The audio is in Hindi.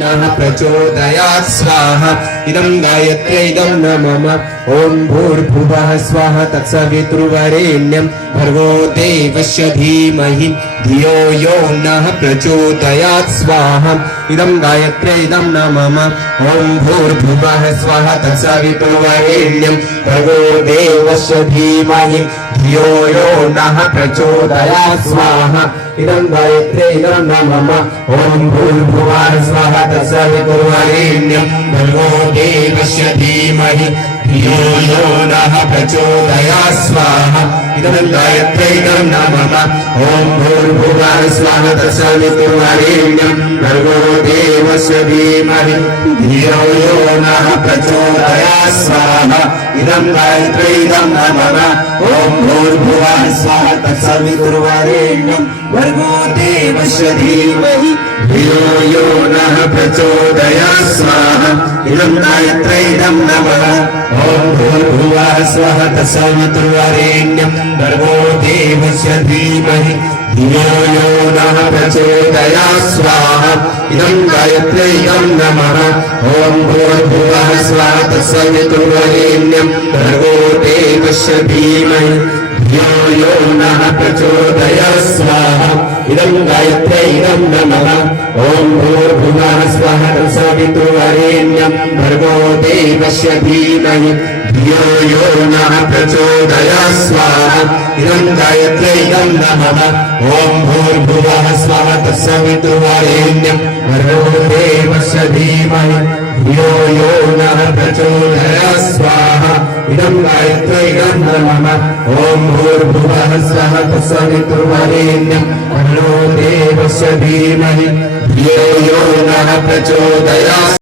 नः प्रचोदयात् स्वाहा इदं गायत्र्यै इदं न मम ॐ भूर्भुवः स्वः तत्सवितुर्वरेण्यं भर्गो देवस्य धीमहि धियो यो नः प्रचोदयात् स्वाहा इदं गायत्र्यै इदं न मम ॐ भूर्भुवः स्वः तत्सवितुर्वरेण्यं भर्गो देवस्य धीमहि धियो यो नः प्रचोदयात् स्वाहा इदं गायत्र्यै इदं न मम ॐ भूर्भुवः स्वः तत्सवितुर्वरेण्यं भर्गो देवस्य धीमहि धियो यो नः प्रचोदयात् स्वाहा इदं गायत्र्यै इदं न मम ॐ भूर्भुवः स्वः तत्सवितुर्वरेण्यं भर्गो देवस्य धीमहि धियो यो नः प्रचोदयात् स्वाहा इदं गायत्र्यै इदं न मम ॐ भूर्भुवः स्वः तत्सवितुर्वरेण्यं भर्गो देवस्य धीमहि धियो यो नः प्रचोदयात् स्वाहा इदं गायत्र्यै इदं न मम ॐ भूर्भुवः स्वः तत्सवितुर्वरेण्यं भर्गो देवस्य धीमहि धियो यो नः प्रचोदयात् स्वाहा इदं गायत्र्यै इदं न मम ॐ भूर्भुवः स्वः तत्सवितुर्वरेण्यं भर्गो देवस्य धीमहि धियो यो नः प्रचोदयात् स्वाहा इदं गायत्र्यै इदं न मम ॐ भूर्भुवः स्वः तत्सवितुर्वरेण्यं भर्गो देवस्य धीमहि धियो यो नः प्रचोदयात् स्वाहा इदं गायत्र्यै इदं न मम ॐ भूर्भुवः स्वः तत्सवितुर्वरेण्यं भर्गो देवस्य धीमहि धियो यो नः प्रचोदयात् स्वाहा इदं गायत्र्यै इदं न मम ॐ भूर्भुवः स्वः तत्सवितुर्वरेण्यं भर्गो देवस्य धीमहि धियो यो नः प्रचोदयात्